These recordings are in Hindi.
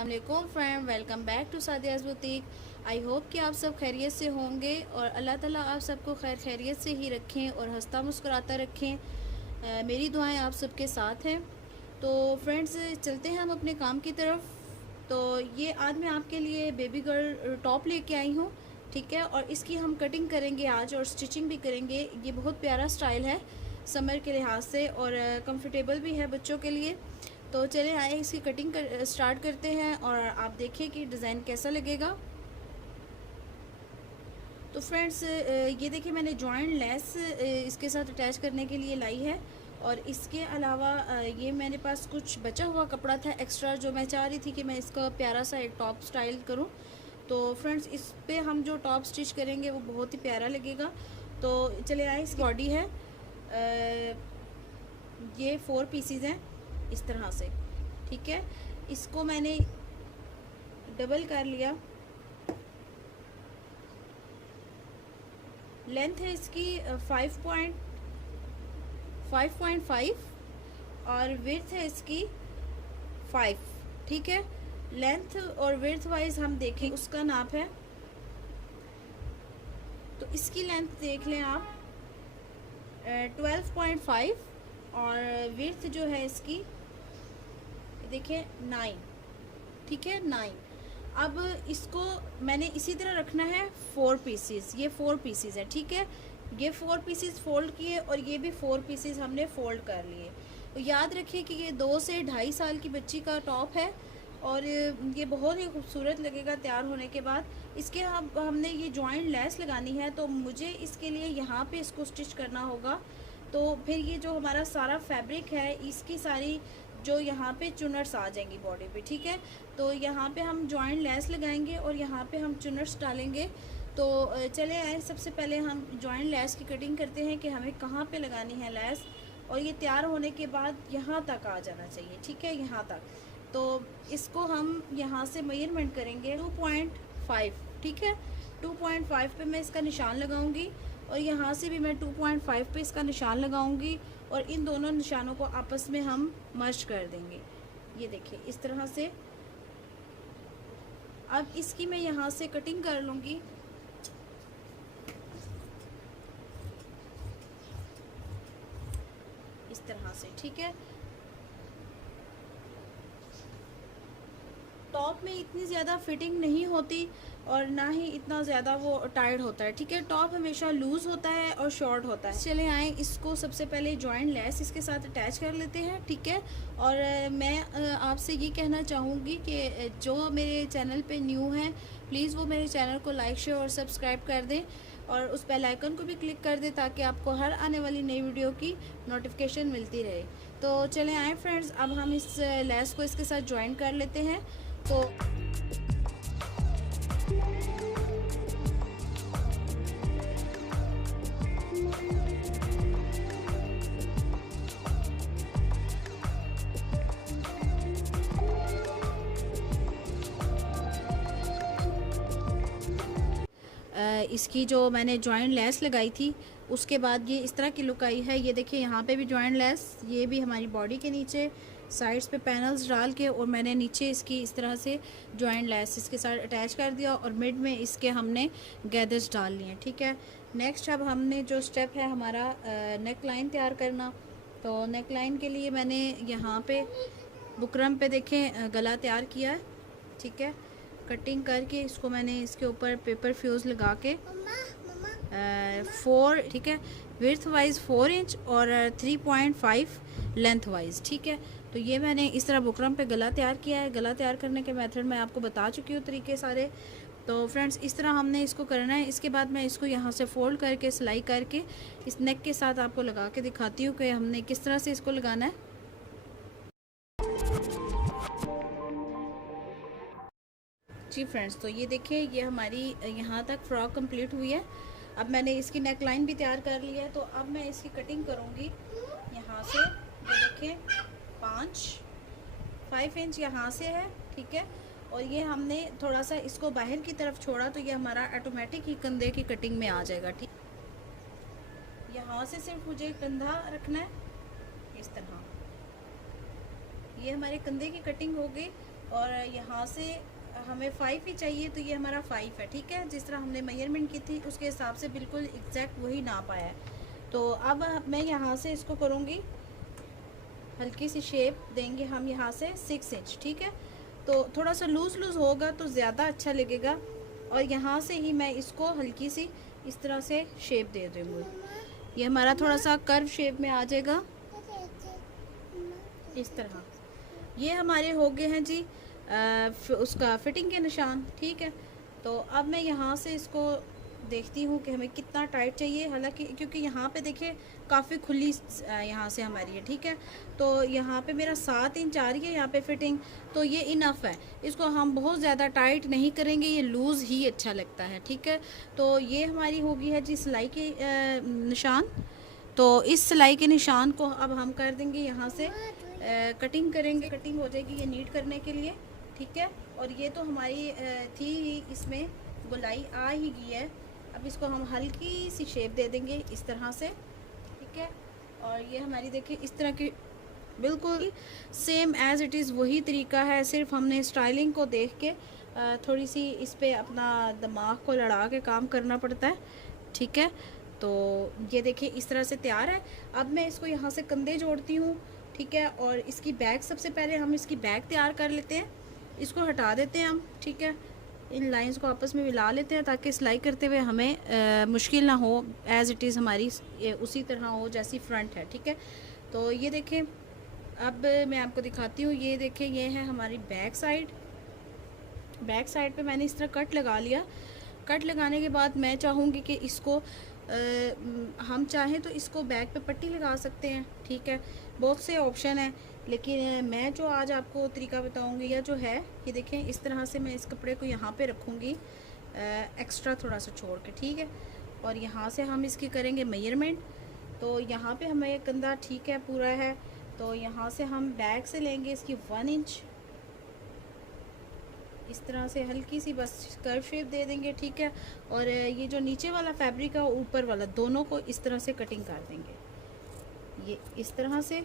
अस्सलाम वालेकुम friend, welcome back to Sadia's boutique. I hope कि आप सब खैरियत से होंगे और अल्लाह ताला आप सबको खैरियत से ही रखें और हंसता मुस्कुराता रखें। मेरी दुआएं आप सबके साथ हैं। तो फ्रेंड्स, चलते हैं हम अपने काम की तरफ। तो ये आज मैं आपके लिए बेबी गर्ल टॉप लेके आई हूँ, ठीक है। और इसकी हम कटिंग करेंगे आज और स्टिचिंग भी करेंगे। ये बहुत प्यारा स्टाइल है समर के लिहाज से और कंफर्टेबल भी है बच्चों के लिए। तो चले आए इसकी कटिंग स्टार्ट करते हैं और आप देखिए कि डिज़ाइन कैसा लगेगा। तो फ्रेंड्स, ये देखिए मैंने जॉइंट लेस इसके साथ अटैच करने के लिए लाई है। और इसके अलावा ये मेरे पास कुछ बचा हुआ कपड़ा था एक्स्ट्रा, जो मैं चाह रही थी कि मैं इसका प्यारा सा एक टॉप स्टाइल करूं। तो फ्रेंड्स, इस पे हम जो टॉप स्टिच करेंगे वो बहुत ही प्यारा लगेगा। तो चले आए, इस बॉडी है, ये 4 पीसीज हैं इस तरह से, ठीक है। इसको मैंने डबल कर लिया। लेंथ है इसकी 5.5 और विड्थ है इसकी 5, ठीक है। लेंथ और विड्थ वाइज हम देखें उसका नाप है। तो इसकी लेंथ देख लें आप 12.5 और विड्थ जो है इसकी देखिए 9, ठीक है, 9। अब इसको मैंने इसी तरह रखना है 4 पीसीज। ये 4 पीसीज है, ठीक है। ये 4 पीसीज फोल्ड किए और ये भी 4 पीसीज हमने फोल्ड कर लिए। तो याद रखिए कि ये 2 से 2.5 साल की बच्ची का टॉप है और ये बहुत ही खूबसूरत लगेगा तैयार होने के बाद। इसके हमने ये जॉइंट लेस लगानी है, तो मुझे इसके लिए यहाँ पे इसको स्टिच करना होगा। तो फिर ये जो हमारा सारा फैब्रिक है इसकी सारी जो यहाँ पे चुनट्स आ जाएंगी बॉडी पे, ठीक है। तो यहाँ पे हम जॉइंट लेस लगाएंगे और यहाँ पे हम चुनट्स डालेंगे। तो चले आए, सबसे पहले हम जॉइंट लेस की कटिंग करते हैं कि हमें कहाँ पे लगानी है लेस। और ये तैयार होने के बाद यहाँ तक आ जाना चाहिए, ठीक है, यहाँ तक। तो इसको हम यहाँ से मेजरमेंट करेंगे 2.5, ठीक है। 2.5 पे मैं इसका निशान लगाऊंगी और यहाँ से भी मैं 2.5 पे इसका निशान लगाऊंगी और इन दोनों निशानों को आपस में हम मर्ज कर देंगे। ये देखिए इस तरह से। अब इसकी मैं यहाँ से कटिंग कर लूँगी। इस तरह से, ठीक है। टॉप में इतनी ज़्यादा फिटिंग नहीं होती और ना ही इतना ज़्यादा वो टाइट होता है, ठीक है। टॉप हमेशा लूज़ होता है और शॉर्ट होता है। चले आए, इसको सबसे पहले जॉइंट लेस इसके साथ अटैच कर लेते हैं, ठीक है। और मैं आपसे ये कहना चाहूँगी कि जो मेरे चैनल पे न्यू हैं प्लीज़ वो मेरे चैनल को लाइक शेयर और सब्सक्राइब कर दें और उस बेल आइकन को भी क्लिक कर दें ताकि आपको हर आने वाली नई वीडियो की नोटिफिकेशन मिलती रहे। तो चले आए फ्रेंड्स, अब हम इस लेस को इसके साथ ज्वाइन कर लेते हैं। तो इसकी जो मैंने जॉइंट लेस लगाई थी उसके बाद ये इस तरह की लुक आई है। ये देखिए यहाँ पे भी जॉइंट लेस, ये भी हमारी बॉडी के नीचे साइड्स पे पैनल्स डाल के और मैंने नीचे इसकी इस तरह से जॉइंट लेस इसके साथ अटैच कर दिया और मिड में इसके हमने गैदर्स डाल लिए, ठीक है। नेक्स्ट अब हमने जो स्टेप है हमारा नेक लाइन तैयार करना। तो नेक लाइन के लिए मैंने यहाँ पे बुकरम पे देखें गला तैयार किया है, ठीक है। कटिंग करके इसको मैंने इसके ऊपर पेपर फ्यूज़ लगा के 4, ठीक है, विड्थ वाइज 4 इंच और 3.5 लेंथ वाइज, ठीक है। तो ये मैंने इस तरह बुकरम पे गला तैयार किया है। गला तैयार करने के मेथड मैं आपको बता चुकी हूँ तरीके सारे। तो फ्रेंड्स, इस तरह हमने इसको करना है। इसके बाद मैं इसको यहाँ से फोल्ड करके सिलाई करके इस नेक के साथ आपको लगा के दिखाती हूँ कि हमने किस तरह से इसको लगाना है। जी फ्रेंड्स, तो ये देखिए ये हमारी यहाँ तक फ्रॉक कंप्लीट हुई है। अब मैंने इसकी नेक लाइन भी तैयार कर ली है। तो अब मैं इसकी कटिंग करूँगी यहाँ से। ये देखिए 5 इंच यहाँ से है, ठीक है। और ये हमने थोड़ा सा इसको बाहर की तरफ छोड़ा तो ये हमारा ऑटोमेटिक ही कंधे की कटिंग में आ जाएगा, ठीक। यहाँ से सिर्फ मुझे कंधा रखना है इस तरह। ये हमारे कंधे की कटिंग हो गई। और यहाँ से हमें 5 ही चाहिए, तो ये हमारा 5 है, ठीक है। जिस तरह हमने मेजरमेंट की थी उसके हिसाब से बिल्कुल एग्जैक्ट वही नाप आया है। तो अब मैं यहाँ से इसको करूँगी, हल्की सी शेप देंगे हम यहाँ से 6 इंच, ठीक है। तो थोड़ा सा लूज़ लूज़ होगा तो ज़्यादा अच्छा लगेगा, और यहाँ से ही मैं इसको हल्की सी इस तरह से शेप दे दूँगी। ये हमारा थोड़ा सा कर्व शेप में आ जाएगा इस तरह। ये हमारे हो गए हैं जी उसका फिटिंग के निशान, ठीक है। तो अब मैं यहाँ से इसको देखती हूँ कि हमें कितना टाइट चाहिए, हालांकि क्योंकि यहाँ पे देखिए काफ़ी खुली यहाँ से हमारी है, ठीक है। तो यहाँ पे मेरा 7 इंच आ रही है यहाँ पे फिटिंग, तो ये इनफ है। इसको हम बहुत ज़्यादा टाइट नहीं करेंगे, ये लूज़ ही अच्छा लगता है, ठीक है। तो ये हमारी होगी है जी सिलाई के निशान। तो इस सिलाई के निशान को अब हम कर देंगे यहाँ से कटिंग करेंगे, कटिंग हो जाएगी ये नीट करने के लिए, ठीक है। और ये तो हमारी थी ही, इसमें गोलाई आ ही गई है। अब इसको हम हल्की सी शेप दे देंगे इस तरह से, ठीक है। और ये हमारी देखिए इस तरह की बिल्कुल सेम एज़ इट इज़ वही तरीका है, सिर्फ हमने स्टाइलिंग को देख के थोड़ी सी इस पे अपना दिमाग को लड़ा के काम करना पड़ता है, ठीक है। तो ये देखिए इस तरह से तैयार है। अब मैं इसको यहाँ से कंधे जोड़ती हूँ, ठीक है। और इसकी बैक, सबसे पहले हम इसकी बैक तैयार कर लेते हैं। इसको हटा देते हैं हम, ठीक है। इन लाइंस को आपस में मिला लेते हैं ताकि सिलाई करते हुए हमें मुश्किल ना हो, एज़ इट इज़ हमारी उसी तरह हो जैसी फ्रंट है, ठीक है। तो ये देखें, अब मैं आपको दिखाती हूँ। ये देखें, ये है हमारी बैक साइड। बैक साइड पे मैंने इस तरह कट लगा लिया। कट लगाने के बाद मैं चाहूँगी कि इसको हम चाहें तो इसको बैक पे पट्टी लगा सकते हैं, ठीक है। बहुत से ऑप्शन है, लेकिन मैं जो आज आपको तरीका बताऊंगी या जो है, ये देखें इस तरह से मैं इस कपड़े को यहाँ पे रखूँगी एक्स्ट्रा थोड़ा सा छोड़ के, ठीक है। और यहाँ से हम इसकी करेंगे मेजरमेंट। तो यहाँ पे हमें कंधा ठीक है पूरा है, तो यहाँ से हम बैक से लेंगे इसकी 1 इंच, इस तरह से हल्की सी बस कर्व शेप दे देंगे, ठीक है। और ये जो नीचे वाला फैब्रिक है ऊपर वाला, दोनों को इस तरह से कटिंग कर देंगे, ये इस तरह से,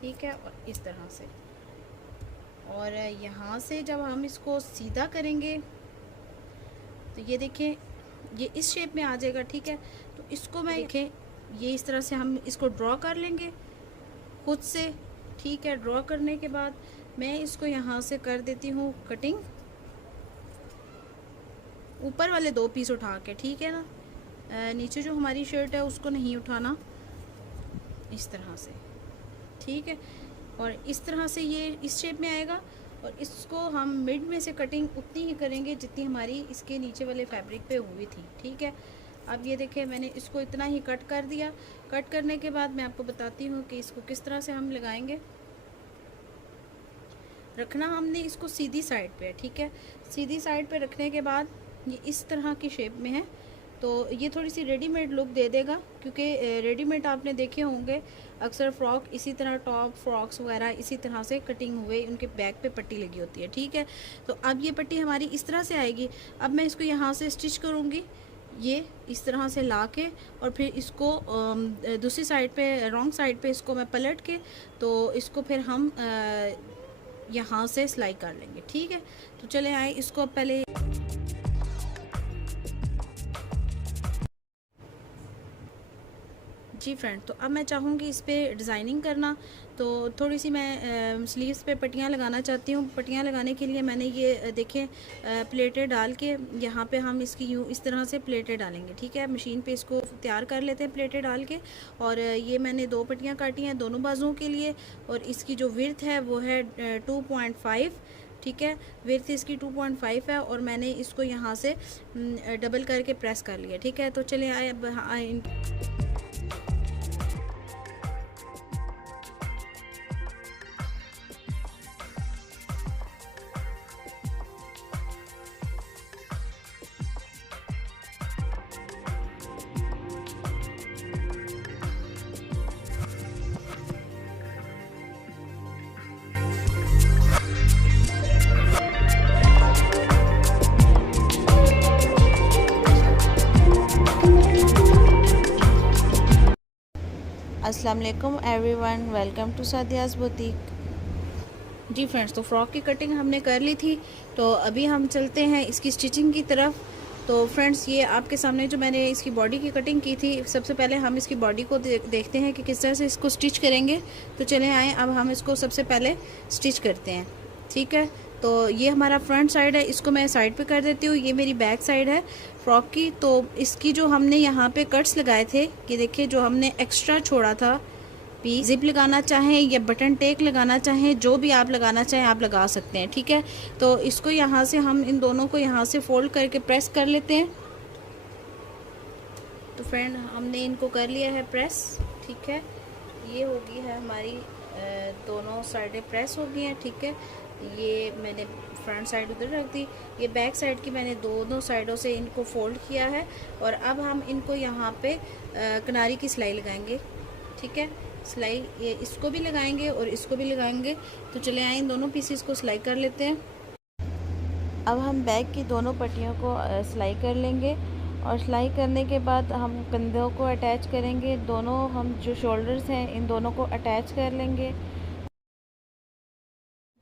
ठीक है। और इस तरह से, और यहाँ से जब हम इसको सीधा करेंगे तो ये देखें ये इस शेप में आ जाएगा, ठीक है। तो इसको मैं देखें, ये इस तरह से हम इसको ड्रॉ कर लेंगे खुद से, ठीक है। ड्रॉ करने के बाद मैं इसको यहाँ से कर देती हूँ कटिंग, ऊपर वाले 2 पीस उठा के, ठीक है ना। नीचे जो हमारी शर्ट है उसको नहीं उठाना, इस तरह से, ठीक है। और इस तरह से ये इस शेप में आएगा, और इसको हम मिड में से कटिंग उतनी ही करेंगे जितनी हमारी इसके नीचे वाले फैब्रिक पे हुई थी, ठीक है। अब ये देखें मैंने इसको इतना ही कट कर दिया। कट करने के बाद मैं आपको बताती हूँ कि इसको किस तरह से हम लगाएंगे। रखना हमने इसको सीधी साइड पे, ठीक है। सीधी साइड पे रखने के बाद ये इस तरह की शेप में है, तो ये थोड़ी सी रेडीमेड लुक दे देगा, क्योंकि रेडीमेड आपने देखे होंगे अक्सर फ़्रॉक इसी तरह, टॉप फ्रॉक्स वगैरह इसी तरह से कटिंग हुए उनके बैक पे पट्टी लगी होती है, ठीक है। तो अब ये पट्टी हमारी इस तरह से आएगी। अब मैं इसको यहाँ से स्टिच करूँगी, ये इस तरह से ला के, और फिर इसको दूसरी साइड पे, रॉन्ग साइड पे इसको मैं पलट के, तो इसको फिर हम यहाँ से सिलाई कर लेंगे, ठीक है। तो चले आए इसको पहले जी फ्रेंड। तो अब मैं चाहूँगी इस पर डिज़ाइनिंग करना, तो थोड़ी सी मैं स्लीव्स पे पट्टियाँ लगाना चाहती हूँ। पट्टियाँ लगाने के लिए मैंने ये देखें प्लेटें डाल के, यहाँ पे हम इसकी यूँ इस तरह से प्लेटें डालेंगे, ठीक है। मशीन पे इसको तैयार कर लेते हैं प्लेटें डाल के। और ये मैंने 2 पट्टियाँ काटी हैं दोनों बाजुओं के लिए, और इसकी जो विड्थ है वो है 2.5, ठीक है। विड्थ इसकी 2.5 है, और मैंने इसको यहाँ से डबल करके प्रेस कर लिया, ठीक है। तो चले आए अस्सलाम वालेकुम everyone, welcome to Sadia's boutique. जी फ्रेंड्स, तो फ्रॉक की कटिंग हमने कर ली थी, तो अभी हम चलते हैं इसकी स्टिचिंग की तरफ। तो फ्रेंड्स, ये आपके सामने जो मैंने इसकी बॉडी की कटिंग की थी, सबसे पहले हम इसकी बॉडी को देखते हैं कि किस तरह से इसको स्टिच करेंगे। तो चले आए, अब हम इसको सबसे पहले स्टिच करते हैं। ठीक है, तो ये हमारा फ्रंट साइड है, इसको मैं साइड पे कर देती हूँ। ये मेरी बैक साइड है फ्रॉक की। तो इसकी जो हमने यहाँ पे कट्स लगाए थे, ये देखिए, जो हमने एक्स्ट्रा छोड़ा था पीस, जिप लगाना चाहें या बटन टेक लगाना चाहें, जो भी आप लगाना चाहें आप लगा सकते हैं। ठीक है, तो इसको यहाँ से हम इन दोनों को यहाँ से फोल्ड करके प्रेस कर लेते हैं। तो फ्रेंड, हमने इनको कर लिया है प्रेस। ठीक है, ये हो गई है हमारी दोनों साइडें प्रेस हो गई हैं। ठीक है, ये मैंने फ्रंट साइड उधर रख दी, ये बैक साइड की मैंने दोनों साइडों से इनको फोल्ड किया है। और अब हम इनको यहाँ पे किनारी की सिलाई लगाएंगे। ठीक है, सिलाई ये इसको भी लगाएंगे और इसको भी लगाएंगे। तो चले आए, इन दोनों पीसेस को सिलाई कर लेते हैं। अब हम बैक की दोनों पट्टियों को सिलाई कर लेंगे और सिलाई करने के बाद हम कंधों को अटैच करेंगे। दोनों हम जो शोल्डर्स हैं इन दोनों को अटैच कर लेंगे।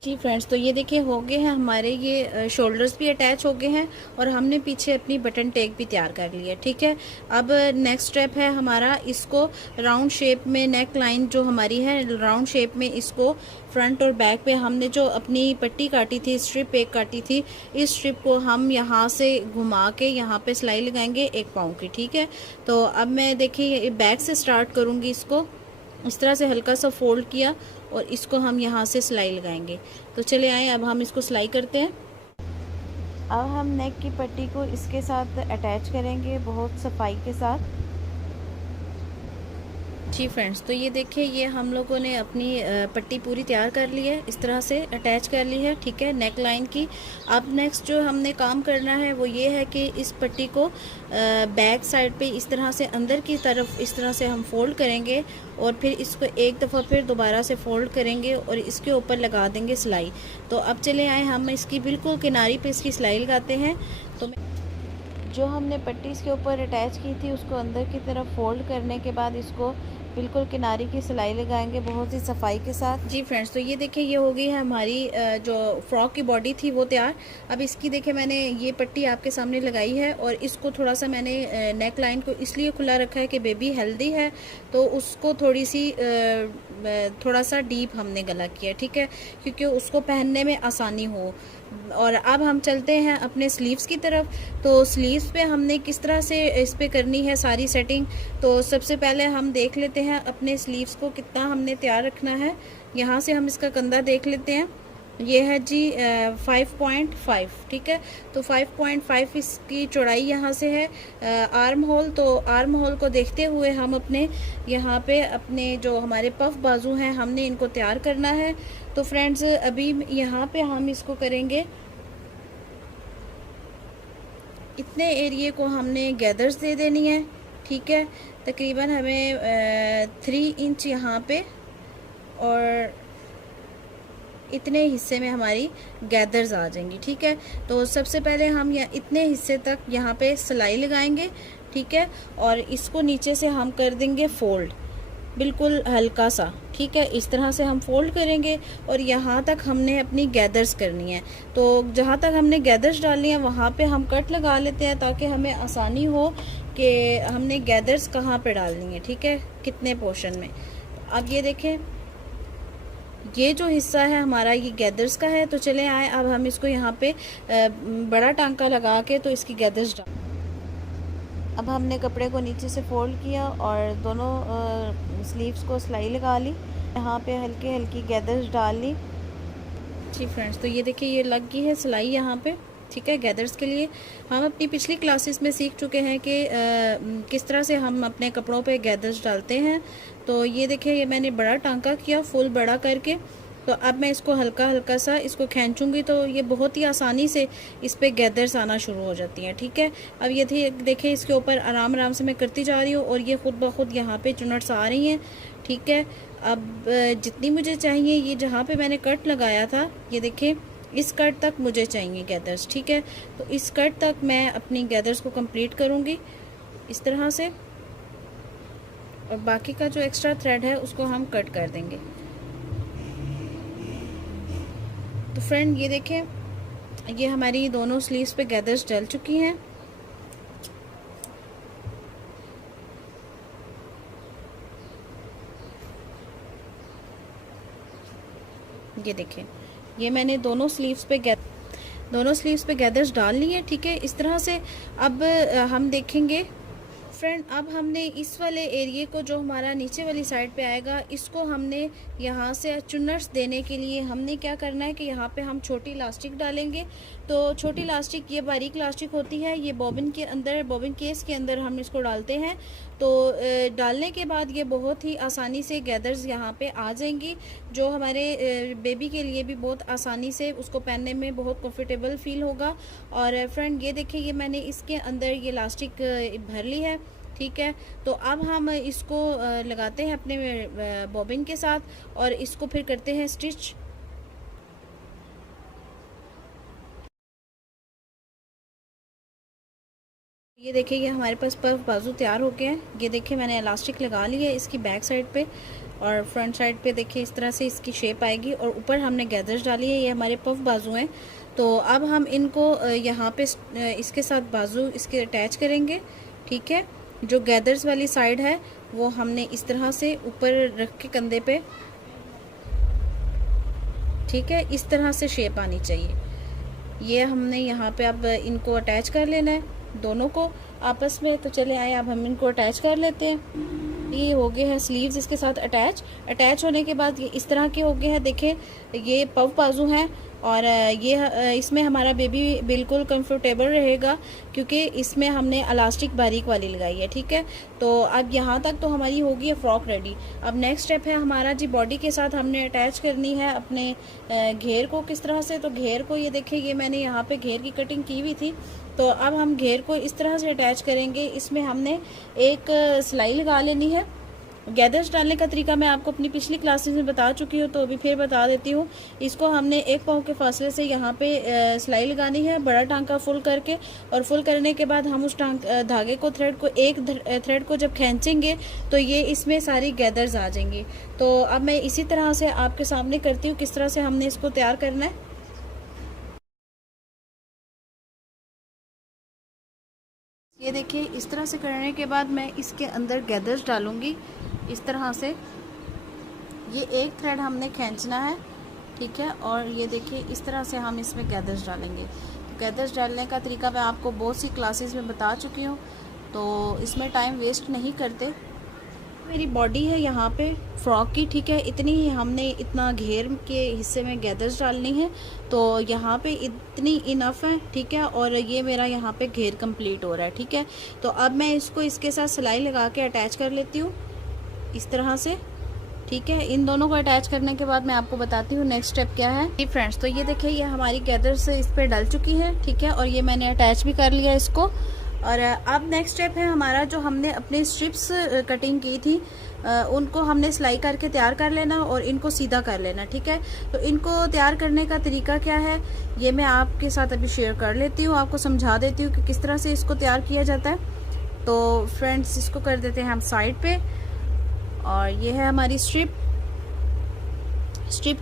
जी फ्रेंड्स, तो ये देखिए हो गए हैं हमारे, ये शोल्डर्स भी अटैच हो गए हैं और हमने पीछे अपनी बटन टेक भी तैयार कर ली है। ठीक है, अब नेक्स्ट स्टेप है हमारा, इसको राउंड शेप में नेक लाइन जो हमारी है, राउंड शेप में इसको फ्रंट और बैक पे हमने जो अपनी पट्टी काटी थी, स्ट्रिप एक काटी थी, इस स्ट्रिप को हम यहाँ से घुमा के यहाँ पे सिलाई लगाएंगे 1 पाँव की। ठीक है, तो अब मैं देखिए बैक से स्टार्ट करूँगी, इसको इस तरह से हल्का सा फोल्ड किया और इसको हम यहाँ से सिलाई लगाएंगे। तो चले आए, अब हम इसको सिलाई करते हैं। अब हम नेक की पट्टी को इसके साथ अटैच करेंगे बहुत सफाई के साथ। जी फ्रेंड्स, तो ये देखिए, ये हम लोगों ने अपनी पट्टी पूरी तैयार कर ली है, इस तरह से अटैच कर ली है। ठीक है, नेक लाइन की। अब नेक्स्ट जो हमने काम करना है वो ये है कि इस पट्टी को बैक साइड पे इस तरह से अंदर की तरफ इस तरह से हम फोल्ड करेंगे और फिर इसको एक दफ़ा फिर दोबारा से फोल्ड करेंगे और इसके ऊपर लगा देंगे सिलाई। तो अब चले आए, हम इसकी बिल्कुल किनारी पे इसकी सिलाई लगाते हैं। तो जो हमने पट्टी इसके ऊपर अटैच की थी उसको अंदर की तरफ फोल्ड करने के बाद इसको बिल्कुल किनारे की सिलाई लगाएंगे बहुत ही सफाई के साथ। जी फ्रेंड्स, तो ये देखिए, ये हो गई है हमारी जो फ्रॉक की बॉडी थी वो तैयार। अब इसकी देखिए, मैंने ये पट्टी आपके सामने लगाई है और इसको थोड़ा सा मैंने नेक लाइन को इसलिए खुला रखा है कि बेबी हेल्दी है, तो उसको थोड़ा सा डीप हमने गला किया। ठीक है, क्योंकि उसको पहनने में आसानी हो। और अब हम चलते हैं अपने स्लीव्स की तरफ। तो स्लीव्स पे हमने किस तरह से इस पे करनी है सारी सेटिंग, तो सबसे पहले हम देख लेते हैं अपने स्लीव्स को कितना हमने तैयार रखना है। यहाँ से हम इसका कंधा देख लेते हैं, ये है जी 5.5। ठीक है, तो 5.5 इसकी चौड़ाई यहाँ से है। आर्म होल, तो आर्म होल को देखते हुए हम अपने यहाँ पे अपने जो हमारे पफ बाजू हैं हमने इनको तैयार करना है। तो फ्रेंड्स, अभी यहाँ पे हम इसको करेंगे, इतने एरिए को हमने गैदर्स दे देनी है। ठीक है, तकरीबन हमें 3 इंच यहाँ पे और इतने हिस्से में हमारी गैदर्स आ जाएंगी। ठीक है, तो सबसे पहले हम इतने हिस्से तक यहाँ पे सिलाई लगाएंगे। ठीक है, और इसको नीचे से हम कर देंगे फोल्ड, बिल्कुल हल्का सा। ठीक है, इस तरह से हम फोल्ड करेंगे और यहाँ तक हमने अपनी गैदर्स करनी है। तो जहाँ तक हमने गैदर्स डालनी है वहाँ पे हम कट लगा लेते हैं ताकि हमें आसानी हो कि हमने गैदर्स कहाँ पे डालनी है। ठीक है, कितने पोर्शन में। अब ये देखें, ये जो हिस्सा है हमारा ये गैदर्स का है। तो चले आए, अब हम इसको यहाँ पे बड़ा टांका लगा के तो इसकी गैदर्स डाल। अब हमने कपड़े को नीचे से फोल्ड किया और दोनों स्लीव्स को सिलाई लगा ली, यहाँ पे हल्की हल्की गैदर्स डाल ली। जी फ्रेंड्स, तो ये देखिए, ये लग गई है सिलाई यहाँ पे। ठीक है, गैदर्स के लिए हम अपनी पिछली क्लासेस में सीख चुके हैं कि किस तरह से हम अपने कपड़ों पे गैदर्स डालते हैं। तो ये देखिए, ये मैंने बड़ा टांका किया फुल बड़ा करके। तो अब मैं इसको हल्का हल्का सा इसको खींचूंगी तो ये बहुत ही आसानी से इस पे गैदर्स आना शुरू हो जाती हैं। ठीक है, अब ये देखिए, इसके ऊपर आराम आराम से मैं करती जा रही हूँ और ये खुद ब खुद यहाँ पे चुनट्स आ रही हैं। ठीक है, अब जितनी मुझे चाहिए, ये जहाँ पे मैंने कट लगाया था, ये देखिए इस कट तक मुझे चाहिए गैदर्स। ठीक है, तो इस कट तक मैं अपनी गैदर्स को कंप्लीट करूँगी इस तरह से, और बाकी का जो एक्स्ट्रा थ्रेड है उसको हम कट कर देंगे। तो फ्रेंड ये देखें, ये हमारी दोनों स्लीव्स पे गैदर्स डल चुकी हैं। ये देखें, ये मैंने दोनों स्लीव्स पे गैदर्स डाल ली है। ठीक है, इस तरह से अब हम देखेंगे फ्रेंड, अब हमने इस वाले एरिए को जो हमारा नीचे वाली साइड पे आएगा, इसको हमने यहाँ से चुन्नट्स देने के लिए हमने क्या करना है कि यहाँ पे हम छोटी इलास्टिक डालेंगे। तो छोटी इलास्टिक, ये बारीक इलास्टिक होती है, ये बॉबिन के अंदर, बॉबिन केस के अंदर हम इसको डालते हैं। तो डालने के बाद ये बहुत ही आसानी से गैदर्स यहाँ पे आ जाएंगी, जो हमारे बेबी के लिए भी बहुत आसानी से उसको पहनने में बहुत कंफर्टेबल फील होगा। और फ्रेंड ये देखिए, ये मैंने इसके अंदर ये इलास्टिक भर ली है। ठीक है, तो अब हम इसको लगाते हैं अपने बॉबिन के साथ और इसको फिर करते हैं स्टिच। ये देखिए, ये हमारे पास पफ बाजू तैयार हो गए हैं। ये देखिए, मैंने इलास्टिक लगा ली है इसकी बैक साइड पे और फ्रंट साइड पे देखिए इस तरह से इसकी शेप आएगी और ऊपर हमने गैदर्स डाली है। ये हमारे पफ बाजू हैं। तो अब हम इनको यहाँ पे इसके साथ बाजू इसके अटैच करेंगे। ठीक है, जो गैदर्स वाली साइड है वो हमने इस तरह से ऊपर रख के कंधे पे, ठीक है, इस तरह से शेप आनी चाहिए। ये हमने यहाँ पे अब इनको अटैच कर लेना है दोनों को आपस में। तो चले आए, अब हम इनको अटैच कर लेते हैं। ये हो गए हैं स्लीव्स इसके साथ अटैच होने के बाद ये इस तरह के हो गए हैं। देखें, ये पफ बाजू हैं और ये इसमें हमारा बेबी बिल्कुल कंफर्टेबल रहेगा क्योंकि इसमें हमने इलास्टिक बारीक वाली लगाई है। ठीक है, तो अब यहाँ तक तो हमारी होगी है फ्रॉक रेडी। अब नेक्स्ट स्टेप है हमारा जी, बॉडी के साथ हमने अटैच करनी है अपने घेर को। किस तरह से? तो घेर को, ये देखिए, ये मैंने यहाँ पे घेर की कटिंग की हुई थी। तो अब हम घेर को इस तरह से अटैच करेंगे। इसमें हमने एक सिलाई लगा लेनी है। गैदर्स डालने का तरीका मैं आपको अपनी पिछली क्लासेस में बता चुकी हूँ, तो अभी फिर बता देती हूँ। इसको हमने 1 पाँव के फासले से यहाँ पे सिलाई लगानी है, बड़ा टांका फुल करके। और फुल करने के बाद हम उस धागे को, एक थ्रेड को जब खींचेंगे तो ये इसमें सारी गैदर्स आ जाएंगी। तो अब मैं इसी तरह से आपके सामने करती हूँ किस तरह से हमने इसको तैयार करना है। ये देखिए, इस तरह से करने के बाद मैं इसके अंदर गैदर्स डालूंगी इस तरह से। ये एक थ्रेड हमने खींचना है। ठीक है, और ये देखिए इस तरह से हम इसमें गैदर्स डालेंगे। तो गैदर्स डालने का तरीका मैं आपको बहुत सी क्लासेस में बता चुकी हूँ, तो इसमें टाइम वेस्ट नहीं करते। मेरी बॉडी है यहाँ पे फ्रॉक की, ठीक है, इतनी ही हमने इतना घेर के हिस्से में गैदर्स डालनी है। तो यहाँ पे इतनी इनफ है। ठीक है, और ये मेरा यहाँ पे घेर कंप्लीट हो रहा है। ठीक है, तो अब मैं इसको इसके साथ सिलाई लगा के अटैच कर लेती हूँ इस तरह से। ठीक है, इन दोनों को अटैच करने के बाद मैं आपको बताती हूँ नेक्स्ट स्टेप क्या है। जी फ्रेंड्स, तो ये देखिए, ये हमारी गैदर्स इस पर डल चुकी है। ठीक है, और ये मैंने अटैच भी कर लिया इसको। और अब नेक्स्ट स्टेप है हमारा, जो हमने अपने स्ट्रिप्स कटिंग की थी उनको हमने सिलाई करके तैयार कर लेना और इनको सीधा कर लेना। ठीक है, तो इनको तैयार करने का तरीका क्या है ये मैं आपके साथ अभी शेयर कर लेती हूँ, आपको समझा देती हूँ कि किस तरह से इसको तैयार किया जाता है। तो फ्रेंड्स, इसको कर देते हैं हम साइड पे। और ये है हमारी स्ट्रिप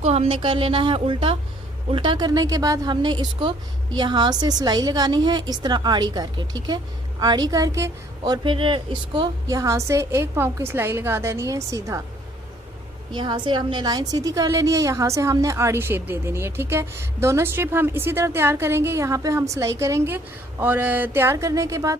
को हमने कर लेना है उल्टा करने के बाद हमने इसको यहाँ से सिलाई लगानी है इस तरह आड़ी करके। ठीक है, आड़ी करके और फिर इसको यहाँ से 1 पाँव की सिलाई लगा देनी है सीधा। यहाँ से हमने लाइन सीधी कर लेनी है, यहाँ से हमने आड़ी शेप दे देनी है। ठीक है, दोनों स्ट्रिप हम इसी तरह तैयार करेंगे। यहाँ पे हम सिलाई करेंगे और तैयार करने के बाद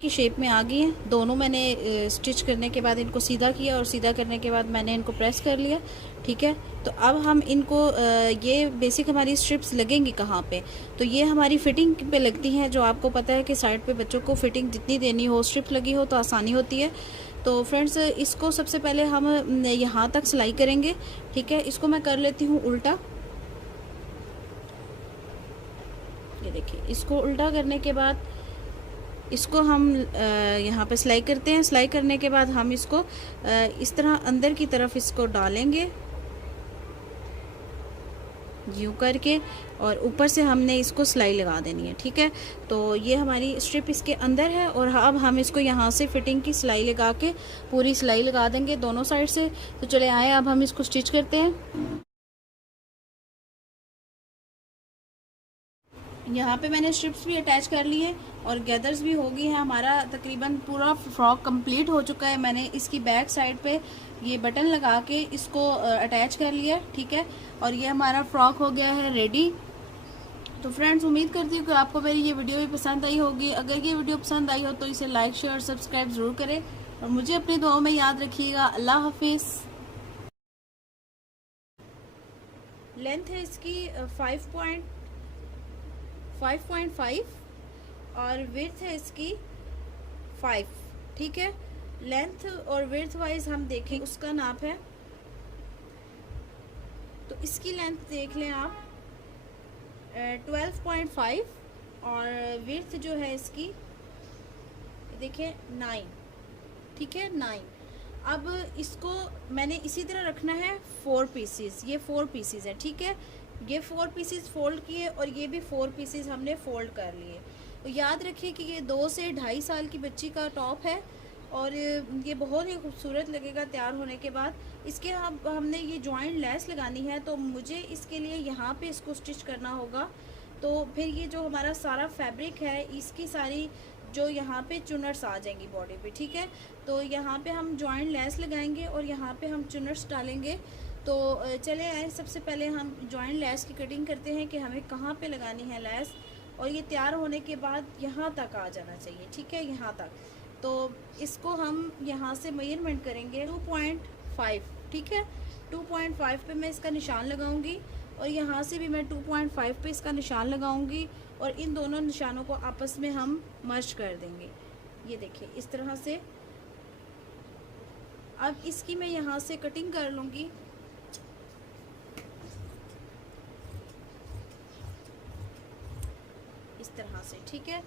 की शेप में आ गई हैं दोनों। मैंने स्टिच करने के बाद इनको सीधा किया और सीधा करने के बाद मैंने इनको प्रेस कर लिया। ठीक है, तो अब हम इनको ये बेसिक हमारी स्ट्रिप्स लगेंगी कहाँ पे, तो ये हमारी फिटिंग पे लगती हैं। जो आपको पता है कि साइड पे बच्चों को फिटिंग जितनी देनी हो, स्ट्रिप लगी हो तो आसानी होती है। तो फ्रेंड्स, इसको सबसे पहले हम यहाँ तक सिलाई करेंगे। ठीक है, इसको मैं कर लेती हूँ उल्टा। ये देखिए, इसको उल्टा करने के बाद इसको हम यहाँ पे सिलाई करते हैं। सिलाई करने के बाद हम इसको इस तरह अंदर की तरफ इसको डालेंगे। यूँ करके, और ऊपर से हमने इसको सिलाई लगा देनी है। ठीक है, तो ये हमारी स्ट्रिप इसके अंदर है और अब हम इसको यहाँ से फिटिंग की सिलाई लगा के पूरी सिलाई लगा देंगे दोनों साइड से। तो चले आए अब हम इसको स्टिच करते हैं। यहाँ पे मैंने स्ट्रिप्स भी अटैच कर ली है और गैदर्स भी हो गई है। हमारा तकरीबन पूरा फ्रॉक कंप्लीट हो चुका है। मैंने इसकी बैक साइड पे ये बटन लगा के इसको अटैच कर लिया। ठीक है, और ये हमारा फ्रॉक हो गया है रेडी। तो फ्रेंड्स, उम्मीद करती हूँ कि आपको मेरी ये वीडियो भी पसंद आई होगी। अगर ये वीडियो पसंद आई हो तो इसे लाइक, शेयर और सब्सक्राइब ज़रूर करें और मुझे अपनी दुआओं में याद रखिएगा। अल्लाह हाफिज़। लेंथ है इसकी 5.5 और विड्थ है इसकी 5। ठीक है, लेंथ और विड्थ वाइज हम देखें उसका नाप है। तो इसकी लेंथ देख लें आप 12.5 और विड्थ जो है इसकी देखिए 9। ठीक है, 9। अब इसको मैंने इसी तरह रखना है 4 पीसीज। ये 4 पीसीज है। ठीक है, ये 4 पीसीज फोल्ड किए और ये भी 4 पीसीज हमने फोल्ड कर लिए। तो याद रखिए कि ये 2 से 2.5 साल की बच्ची का टॉप है और ये बहुत ही खूबसूरत लगेगा तैयार होने के बाद। इसके हमने ये जॉइंट लेस लगानी है, तो मुझे इसके लिए यहाँ पे इसको स्टिच करना होगा। तो फिर ये जो हमारा सारा फैब्रिक है इसकी सारी जो यहाँ पे चुनर्स आ जाएंगी बॉडी पे। ठीक है, तो यहाँ पे हम जॉइंट लेस लगाएंगे और यहाँ पे हम चुनर्स डालेंगे। तो चले आए, सबसे पहले हम जॉइंट लेस की कटिंग करते हैं कि हमें कहाँ पे लगानी है लेस। और ये तैयार होने के बाद यहाँ तक आ जाना चाहिए। ठीक है, यहाँ तक। तो इसको हम यहाँ से मेजरमेंट करेंगे 2.5। ठीक है, 2.5 पे मैं इसका निशान लगाऊंगी और यहाँ से भी मैं 2.5 पे इसका निशान लगाऊंगी और इन दोनों निशानों को आपस में हम मर्ज कर देंगे। ये देखिए इस तरह से। अब इसकी मैं यहाँ से कटिंग कर लूँगी। इस तरह से। ठीक है,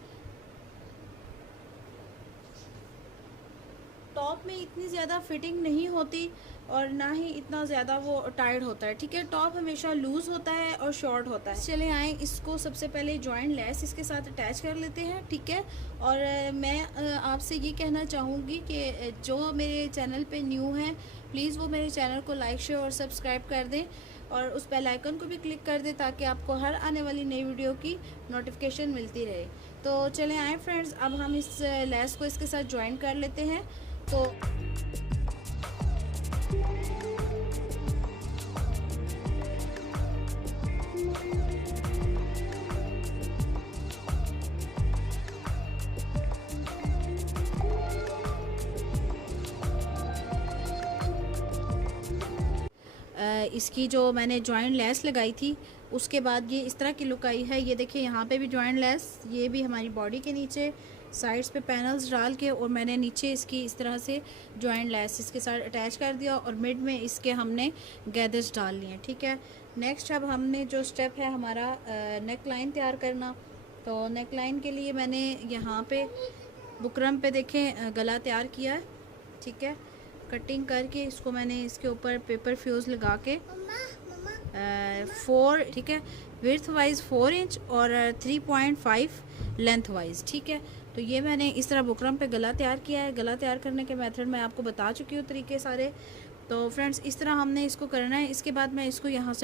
टॉप में इतनी ज़्यादा फिटिंग नहीं होती और ना ही इतना ज़्यादा वो टाइट होता है। ठीक है, टॉप हमेशा लूज़ होता है और शॉर्ट होता है। चले आए, इसको सबसे पहले जॉइंट लेस इसके साथ अटैच कर लेते हैं। ठीक है, और मैं आपसे ये कहना चाहूँगी कि जो मेरे चैनल पे न्यू हैं प्लीज़ वो मेरे चैनल को लाइक, शेयर और सब्सक्राइब कर दें और उस बेल आइकन को भी क्लिक कर दें ताकि आपको हर आने वाली नई वीडियो की नोटिफिकेशन मिलती रहे। तो चले आए फ्रेंड्स, अब हम इस लेस को इसके साथ ज्वाइन कर लेते हैं। तो इसकी जो मैंने जॉइंट लेस लगाई थी उसके बाद ये इस तरह की लुक आई है। ये देखिए यहाँ पे भी जॉइंट लेस, ये भी हमारी बॉडी के नीचे साइड्स पे पैनल्स डाल के और मैंने नीचे इसकी इस तरह से जॉइंट लेस इसके साथ अटैच कर दिया और मिड में इसके हमने गैदर्स डाल लिए। ठीक है, नेक्स्ट अब हमने जो स्टेप है हमारा नेक लाइन तैयार करना। तो नेक लाइन के लिए मैंने यहाँ पे बुकरम पे देखें गला तैयार किया है। ठीक है, कटिंग करके इसको मैंने इसके ऊपर पेपर फ्यूज़ लगा के 4, ठीक है, विड्थ वाइज 4 इंच और 3.5 लेंथ वाइज। ठीक है, तो ये मैंने इस तरह बुकरम पे गला तैयार किया है। गला तैयार करने के मेथड मैं आपको बता चुकी हूँ तरीके सारे। तो फ्रेंड्स इस तरह हमने इसको करना है। इसके बाद मैं इसको यहाँ से